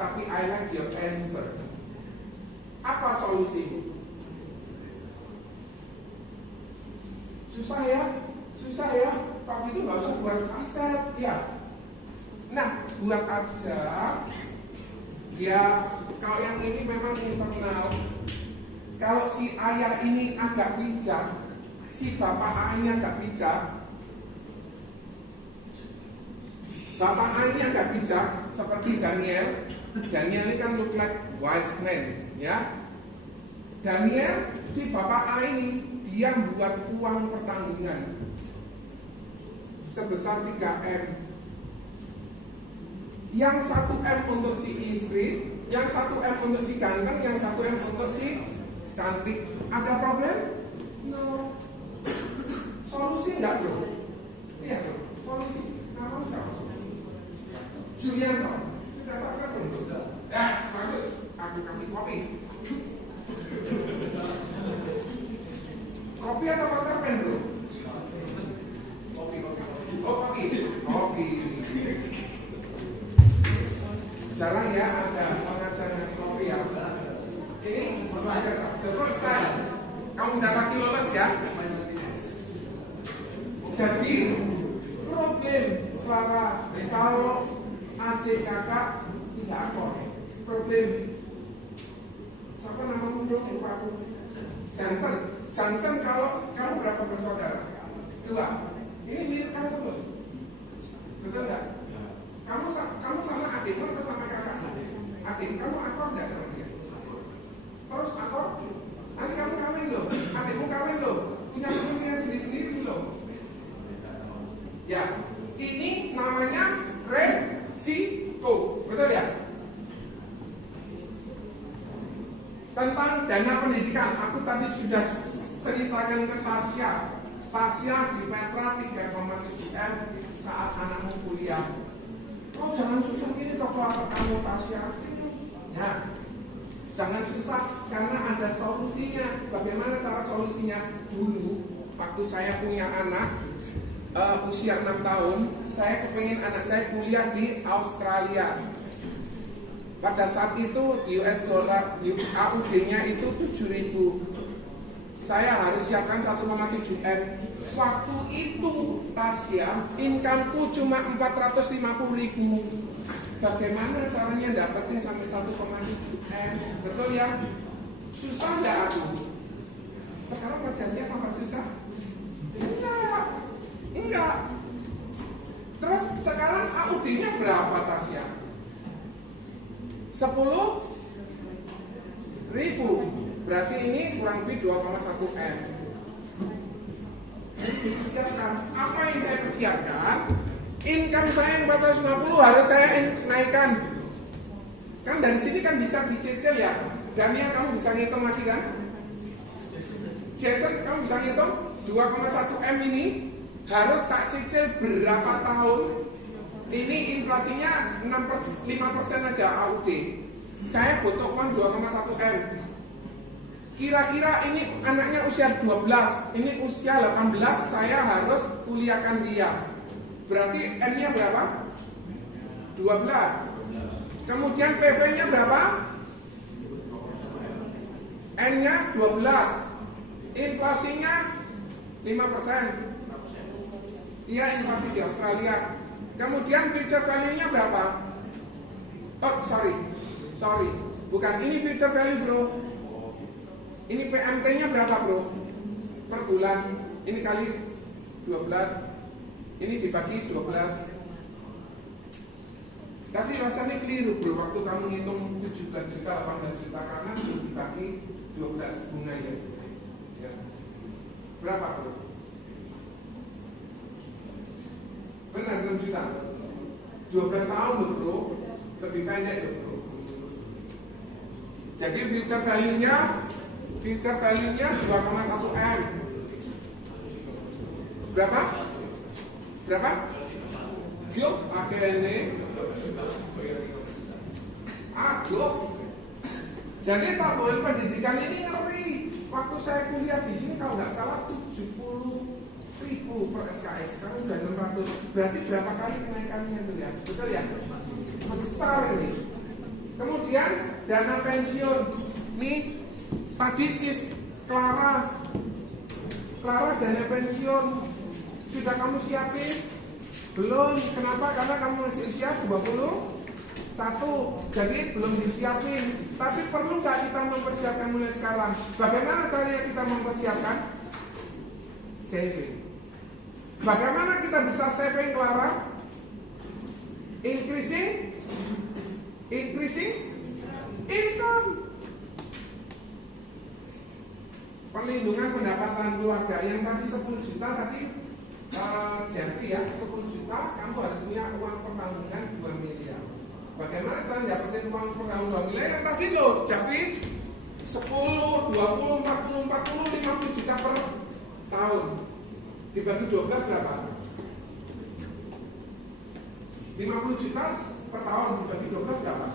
tapi I like your answer. Apa solusi? Susah ya, Pak itu nggak usah buat aset ya. Nah, buat aja. Ya, kalau yang ini memang internal. Kalau si ayah ini agak bijak, si bapak A-nya agak bijak, bapak A-nya agak bijak, seperti Daniel. Daniel ini kan look like wise man, ya. Daniel, si bapak A ini, dia buat uang pertanggungan sebesar 3M. Yang 1M untuk si istri, yang 1M untuk si ganteng, yang 1M untuk si cantik. Ada problem? No. Solusi enggak bro? Iya bro, solusi. Nama siapa? Julianto. Sudah sampai belum? Sudah. Ya, bagus. Aku kasih kopi. Kopi atau water pen bro? Kopi. Oh kopi. Jarang ya ada pengajar ngasih kopi ya. Ini the first time. Kamu udah pasti lolos ya. Jadi problem suara kalau AC kakak tidak akor. Problem. Siapa namamu bro? Lupa aku. Johnson kalau kamu berapa bersaudara? 2. Ini mirip kamu terus. Betul nggak? Kamu sama adikmu atau sama kakakmu? Adik kamu akor nggak sama dia? Terus akor? Nanti kamu kawin loh, adikmu kawin loh, punya kepentingan sendiri-sendiri loh. Ya, ini namanya resiko, betul ya? Tentang dana pendidikan, aku tadi sudah ceritakan ke Tasya. Tasya di Petra 3,7M saat anakmu kuliah. Oh jangan susah gini dok kamu Tasya. Ya, jangan susah karena ada solusinya. Bagaimana cara solusinya? Dulu waktu saya punya anak usia 6 tahun, saya kepingin anak saya kuliah di Australia. Pada saat itu US dollar AUD-nya itu 7.000. Saya harus siapkan 1,7M. Waktu itu Tasya, incomeku cuma 450.000. Bagaimana caranya dapetin sampai 1,7M? Betul ya? Susah nggak aku? Sekarang kerjanya apa susah? Enggak. Terus sekarang AUD-nya berapa Tasya? 10.000. Berarti ini kurang lebih 2,1M. Persiapkan. Apa yang saya persiapkan? Income saya yang 450 harus saya naikkan. Kan dari sini kan bisa dicicil ya. Daniel kamu bisa ngitung lagi kan? Jason kamu bisa ngitung 2,1M ini harus tak cicil berapa tahun? Ini inflasinya 5% aja AUD. Saya butuh uang 2,1M. Kira-kira ini anaknya usia 12, ini usia 18, saya harus kuliahkan dia. Berarti N-nya berapa? 12. Kemudian PV-nya berapa? N-nya 12. Inflasinya 5%. Iya, inflasi di Australia. Kemudian future value-nya berapa? Oh, sorry. Bukan, ini future value bro. Ini PMT-nya berapa bro? Per bulan. Ini kali 12. Ini dibagi 12. Tapi rasanya keliru bro. Waktu kamu ngitung 17 juta, 18 juta. Karena dibagi 12 bunga ya. Berapa bro? Benar 6 juta. 12 tahun loh bro. Lebih pendek loh bro. Jadi future value-nya 2,1M. Berapa? Yuk, pakai ini. Aduh. Jadi Pak Boy, pendidikan ini ngeri. Waktu saya kuliah di sini kalau nggak salah 70.000 per SKS. Sekarang sudah 600. Berarti berapa kali kenaikannya itu ya? Betul ya? Besar ini. Kemudian dana pensiun. Nih tadi sis Clara dana pensiun sudah kamu siapin? Belum. Kenapa? Karena kamu masih usia 21, jadi belum disiapin. Tapi perlu nggak kita mempersiapkan mulai sekarang? Bagaimana caranya kita mempersiapkan? Saving. Bagaimana kita bisa saving, Clara? Increasing income. Perlindungan pendapatan keluarga yang tadi 10 juta tadi jadi ya 10 juta kamu harus punya uang per tahun 2 miliar. Bagaimana cara dapetin uang per tahun 2 miliar yang tadi loh, jadi 10, 20, 40, 50 juta per tahun dibagi 12 berapa? 50 juta per tahun dibagi 12 berapa?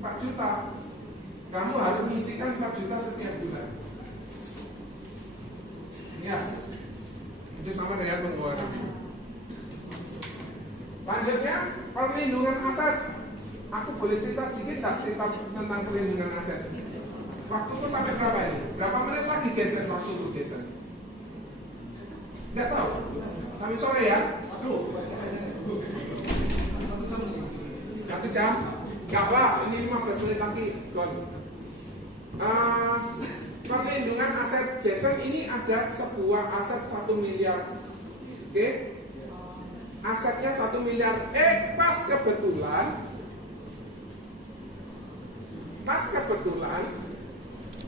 4 juta. Kamu harus mengisikan 4 juta setiap bulan. Yes. Itu sama dengan pengeluaran. Lanjutnya, perlindungan aset. Aku boleh cerita sedikit cerita tentang perlindungan aset. Waktu itu sampai berapa ini? Berapa menit lagi Jason waktu itu Jason? Tidak tahu. Sampai sore ya? 1 jam? Gak lah, ini 15 menit lagi. Gone. Perlindungan aset Jason ini ada sebuah aset 1 miliar. Oke? Asetnya 1 miliar. Pas kebetulan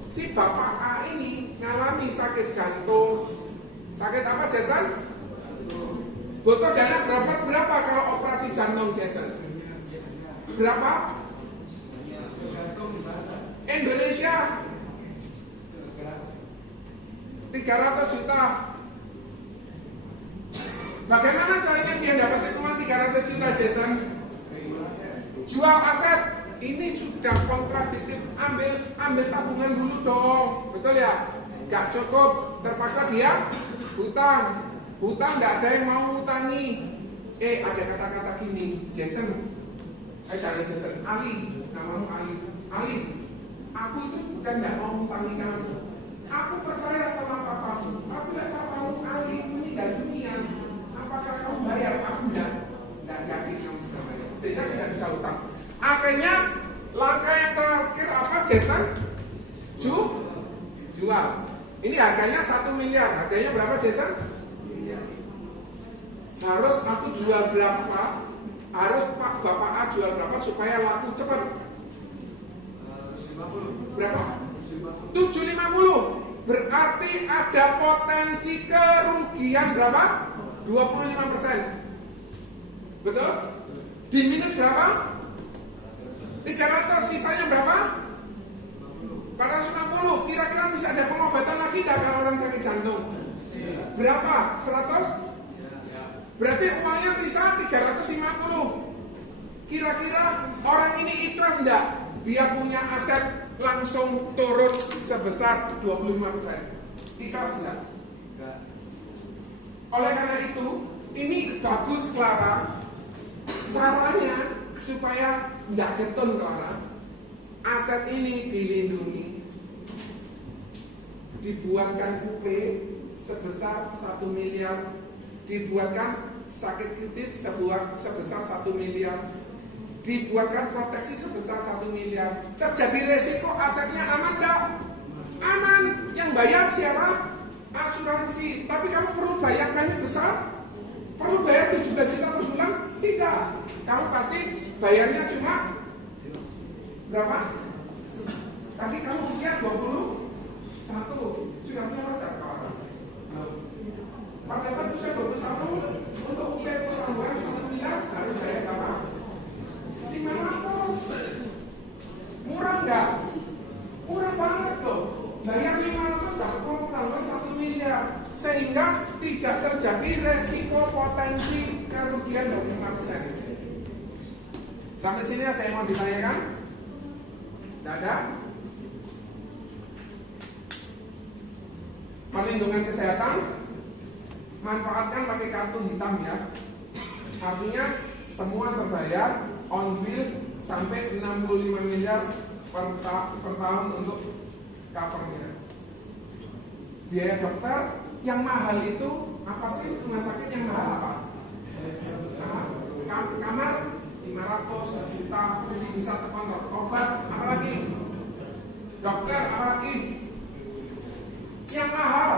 si Bapak A ini ngalami sakit jantung. Sakit apa Jason? Butuh dana berapa kalau operasi jantung Jason? Berapa? Indonesia 300 juta. Bagaimana caranya dia dapatin uang 300 juta Jason? Jual aset. Ini sudah kontradiktif. Ambil tabungan dulu dong. Betul ya? Gak cukup. Terpaksa dia hutang. Hutang gak ada yang mau ngutangi. Ada kata-kata gini, Jason. Jangan Jason, Ali. Namamu Ali. Aku itu bukan gak mau ngutangi kamu. Aku percaya sama papamu. Tapi papamu Ali meninggal dunia. Apakah kamu bayar? Aku enggak yakin kamu bisa bayar. Sehingga tidak bisa utang. Akhirnya langkah yang terakhir apa Jason? Jual. Ini harganya 1 miliar. Harganya berapa Jason? Harus aku jual berapa? Harus Pak Bapak A jual berapa supaya laku cepat? 50. Berapa? 750. Berarti ada potensi kerugian berapa? 25%. Betul? Di minus berapa? 300, sisanya berapa? 450. Kira-kira bisa ada pengobatan lagi tidak kalau orang sakit jantung? Berapa? 100? Berarti uangnya bisa 350. Kira-kira orang ini ikhlas enggak? Dia punya aset langsung turun sebesar 25%. Ikhlas enggak? Oleh karena itu, ini bagus Clara. Caranya supaya enggak getun Clara. Aset ini dilindungi. Dibuatkan UP sebesar 1 miliar. Dibuatkan sakit kritis sebesar 1 miliar. Dibuatkan proteksi sebesar 1 miliar. Terjadi resiko asetnya aman enggak? Aman. Yang bayar siapa? Asuransi. Tapi kamu perlu bayar banyak besar? Perlu bayar 17 juta per bulan? Tidak. Kamu pasti bayarnya cuma berapa? Tadi kamu usia 21. Sudah punya pacar kawan? Pada saat usia 21 untuk UP pertambahan 1 miliar harus bayar berapa? 500. Murah enggak? Murah banget loh. Bayar 500 dapat pertambahan 1 miliar. Sehingga tidak terjadi resiko potensi kerugian 25%. Sampai sini ada yang mau ditanyakan? Tidak ada? Perlindungan kesehatan, manfaatkan pakai kartu hitam ya. Artinya semua terbayar on bill sampai 65 miliar per tahun untuk covernya. Biaya dokter yang mahal itu apa sih? Rumah sakit yang mahal apa? Kamar 500 juta masih bisa terkontrol. Obat apalagi? Dokter apalagi? Yang mahal.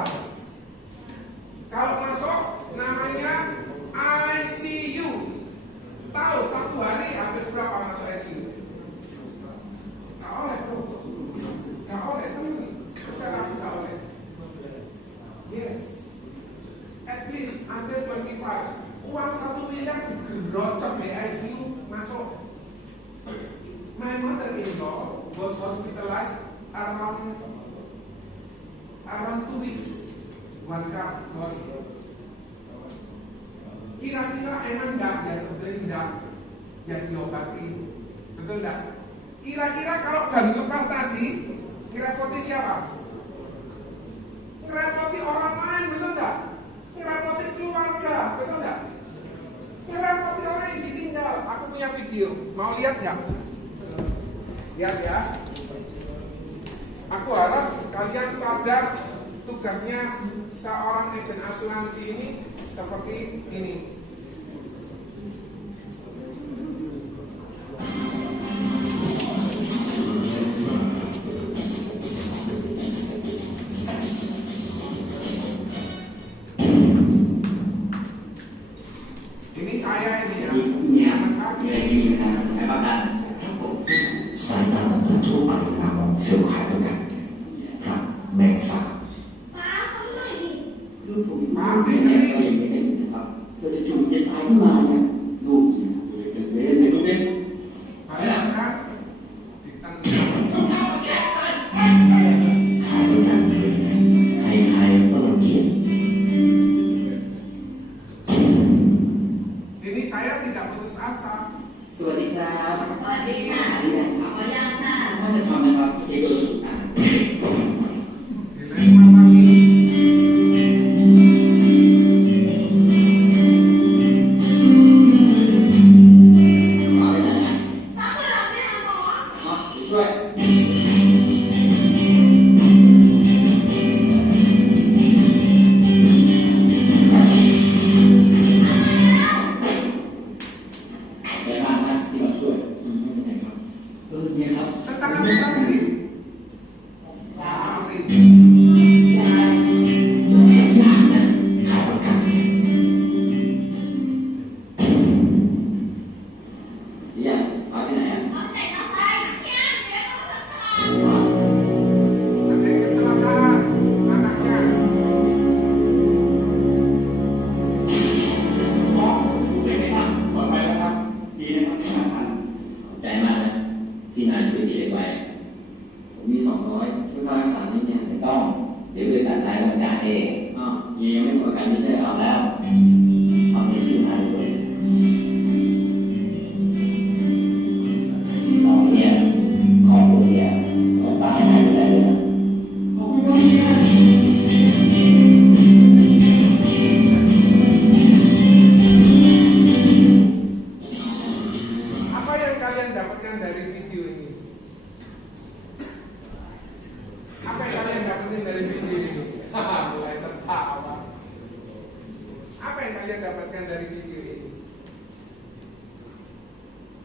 Kalau masuk namanya ICU. Tahu satu hari habis berapa masuk ICU? Gak oleh bro. Gak oleh teman. Bicara aku gak oleh. Yes. At least under 25. Uang 1 miliar digerocok di ICU masuk. My mother-in-law was hospitalized around 2 weeks. One cup hospital. Kira-kira emang enggak dia sebenarnya enggak yang diobati, betul enggak? Kira-kira kalau ban lepas tadi ngerepoti siapa? Ngerepoti orang lain, betul enggak? Ngerepoti keluarga, betul enggak? Ngerepoti orang yang ditinggal. Aku punya video, mau lihat enggak? Lihat ya. Aku harap kalian sadar tugasnya seorang agen asuransi ini seperti ini. Ini saya ini ya. Ini saya tidak putus asa. สวัสดีครับ สวัสดีค่ะขอยังค่ะ ท่านจะทำนะครับเอกสุข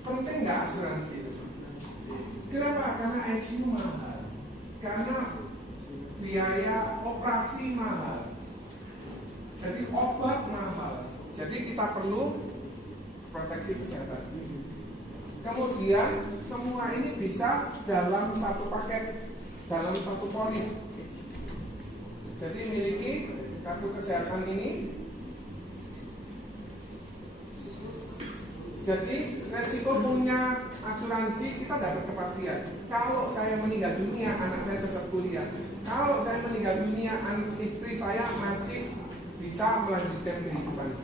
Penting nggak asuransi itu? Kenapa? Karena ICU mahal, karena biaya operasi mahal, jadi obat mahal. Jadi kita perlu proteksi kesehatan. Kemudian semua ini bisa dalam satu paket, dalam satu polis. Jadi miliki kartu kesehatan ini. Jadi resiko punya asuransi kita dapat kepastian. Kalau saya meninggal dunia, anak saya tetap kuliah. Kalau saya meninggal dunia, istri saya masih bisa melanjutkan kehidupan.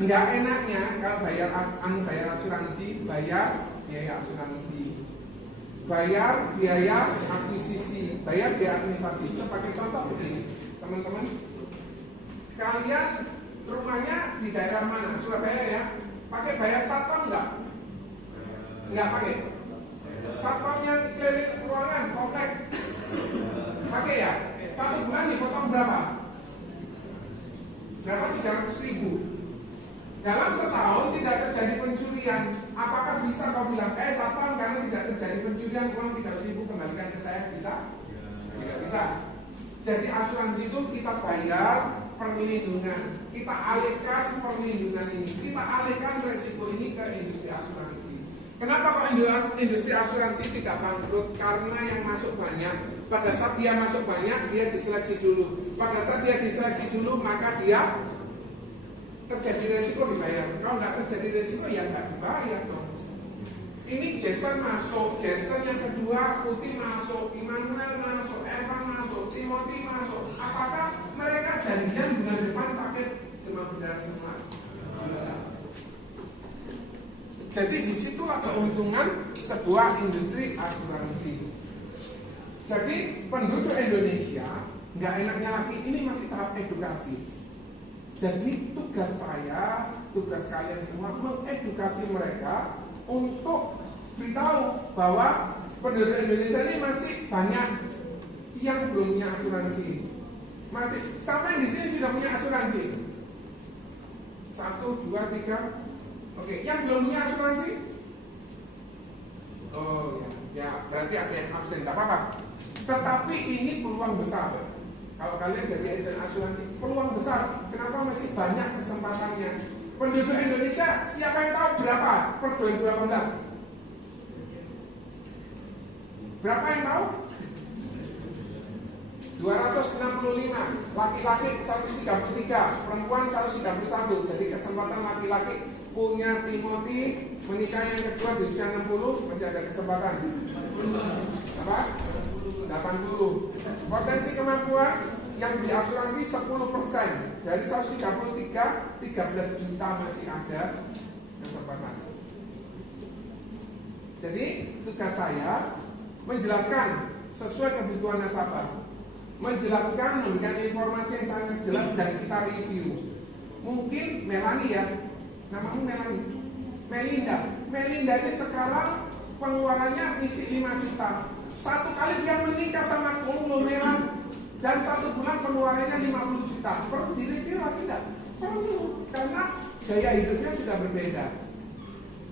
Nggak enaknya kalau bayar asuransi, bayar biaya asuransi, bayar biaya akuisisi, bayar biaya administrasi. Sebagai contoh begini, teman-teman, kalian rumahnya di daerah mana? Surabaya ya? Pakai bayar satpam enggak? Nggak pakai. Satpam yang keliling ruangan komplek pakai ya. 1 bulan dipotong berapa? Berapa? 300.000. Dalam setahun tidak terjadi pencurian. Apakah bisa kau bilang, satpam karena tidak terjadi pencurian uang 300.000 kembalikan ke saya? Bisa? Tidak bisa. Jadi asuransi itu kita bayar perlindungan, kita alihkan perlindungan ini, kita alihkan resiko ini ke industri asuransi. Kenapa kok industri asuransi tidak bangkrut? Karena yang masuk banyak. Pada saat dia masuk banyak, dia diseleksi dulu. Pada saat dia diseleksi dulu, maka dia terjadi resiko dibayar. Kalau nggak terjadi resiko, ya nggak dibayar dong. Ini Jason masuk, Jason yang kedua, Putih masuk, Immanuel masuk, Evan masuk, Timothy masuk. Apakah mereka janjian bulan depan sakit demam berdarah semua? Jadi disitulah keuntungan sebuah industri asuransi. Jadi penduduk Indonesia nggak enaknya lagi, ini masih tahap edukasi. Jadi tugas saya, tugas kalian semua mengedukasi mereka untuk beritahu bahwa penduduk Indonesia ini masih banyak yang belum punya asuransi. Masih sampai di sini sudah punya asuransi. 1, 2, 3. Oke, yang belum punya asuransi? Oh ya, berarti ada yang absen, tidak apa-apa. Tetapi ini peluang besar. Kalau kalian jadi agen asuransi, peluang besar. Kenapa masih banyak kesempatannya? Penduduk Indonesia, siapa yang tahu berapa per 2018? Berapa yang tahu? 265, laki-laki 133, perempuan 131. Jadi kesempatan laki-laki punya Timothy menikah yang kedua di usia 60 masih ada kesempatan. Apa? 80. Potensi kemampuan yang diasuransi 10%. Dari 133, 13 juta masih ada kesempatan. Jadi tugas saya menjelaskan sesuai kebutuhan nasabah, menjelaskan, memberikan informasi yang sangat jelas dan kita review. Mungkin Melanie ya, namamu Melanie, Melinda ini sekarang pengeluarannya isi 5 juta. Satu kali dia menikah sama konglomerat dan 1 bulan pengeluarannya 50 juta. Perlu direview atau tidak? Perlu, karena gaya hidupnya sudah berbeda.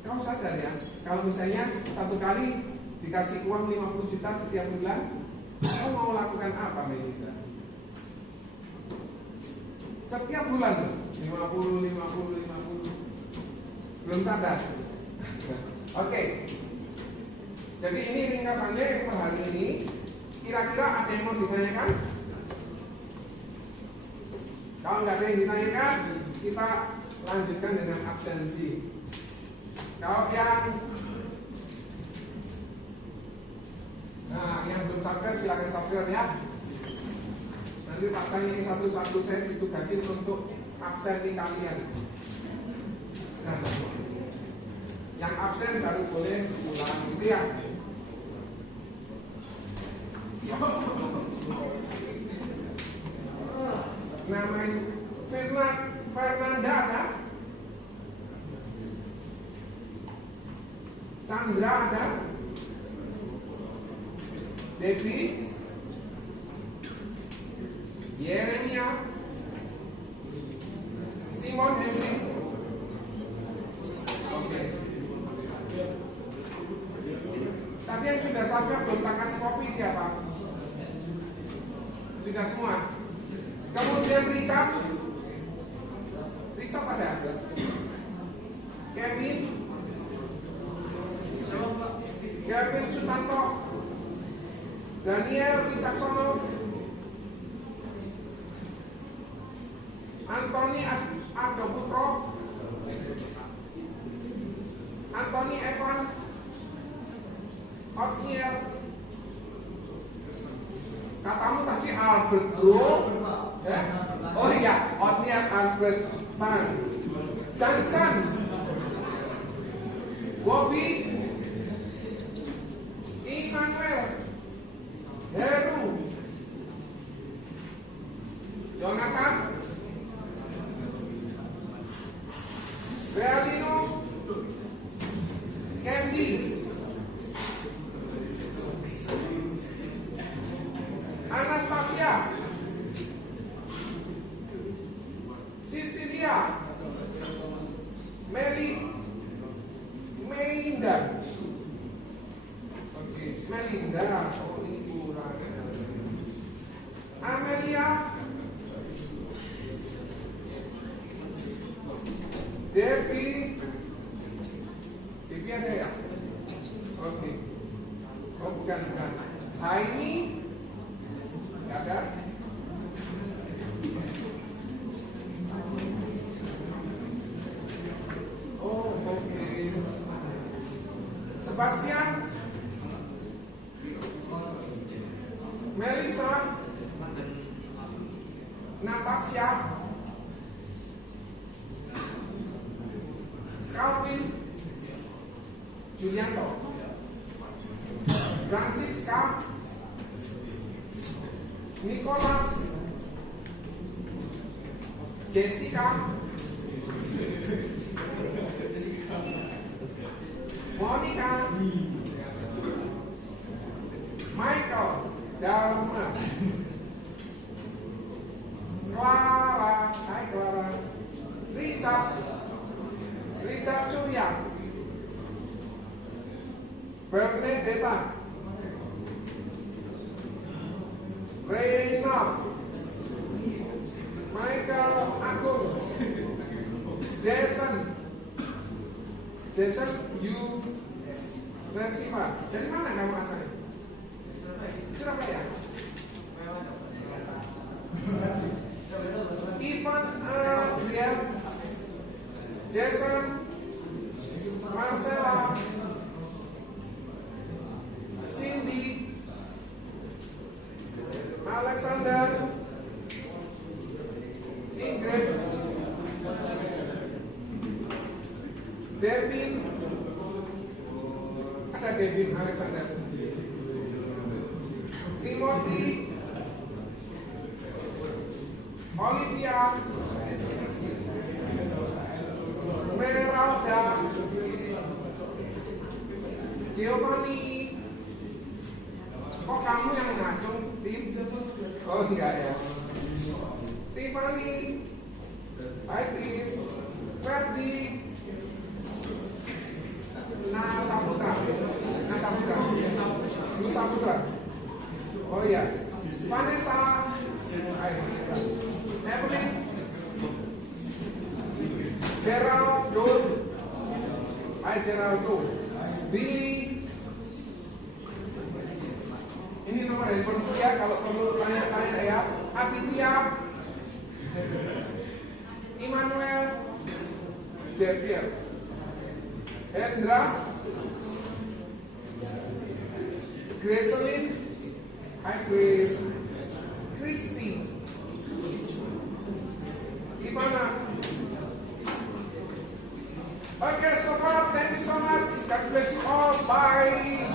Kamu sadar ya, kalau misalnya 1 kali dikasih uang 50 juta setiap bulan, kamu mau lakukan apa Melinda? Setiap bulan 50. Belum sadar. Oke. Jadi ini ringkasannya per hari ini. Kira-kira ada yang mau ditanyakan? Kalau nggak ada yang ditanyakan, kita lanjutkan dengan absensi. Kalau yang belum subscribe silakan subscribe ya. Nanti tak tanya satu-satu, saya ditugasin untuk absen di kalian. Nah, yang absen baru boleh pulang gitu ya. Namanya Fernanda ada, Chandra ada, Debbie, Yeremia, Simon Henry. Oke. Tadi yang sudah sampai belum tak kasih kopi siapa? Sudah semua. Kemudian Richard ada, Kevin Sutanto, Daniel Wicaksono, Anthony Adoputro, Anthony Evan, Otniel. Katamu tadi Albert Bro, ya? Oh iya, Otniel Albert Tan, Johnson, Bobby, Immanuel, Heru, Jonathan, Realino, Candy, Wendy, Anastasia, Cecilia, Melinda. Oke, Melinda. Oh, ini kurang. Amelia, Debbie ada ya? Oke. Oh, bukan. Haini, nggak ada. Oh, oke. Sebastian, Melissa, Natasha, Calvin, Julianto, Francisca, Nicholas, Jessica, Monica, Michael, Dharma, Clara, hai Clara, Richard Surya, Bernadetta, Reynald, Michael Agung, Jason Nasifa. Dari mana kamu asalnya? Surabaya. Ivan Adrian, Jason, Marcella, Cindy, Alexander, Ingrid, Devin, ada Devin Alexander, Timothy, Olivia, Meralda, Giovanni. Kok kamu yang ngacung, Tim? Oh enggak ya. Tiffany, hai Tim, Ferdi, Nasaputra, Nusaputra. Oh iya, Vanessa, hai Evelyn, Geraldo, hai Geraldo, Billy. Ini nomor handphone ya kalau perlu tanya-tanya ya. Aditya, Immanuel, Javier, Hendra, Gracelyn, hai Grace, Christy, Ivana. Okay, so far, thank you so much. God bless you all. Bye.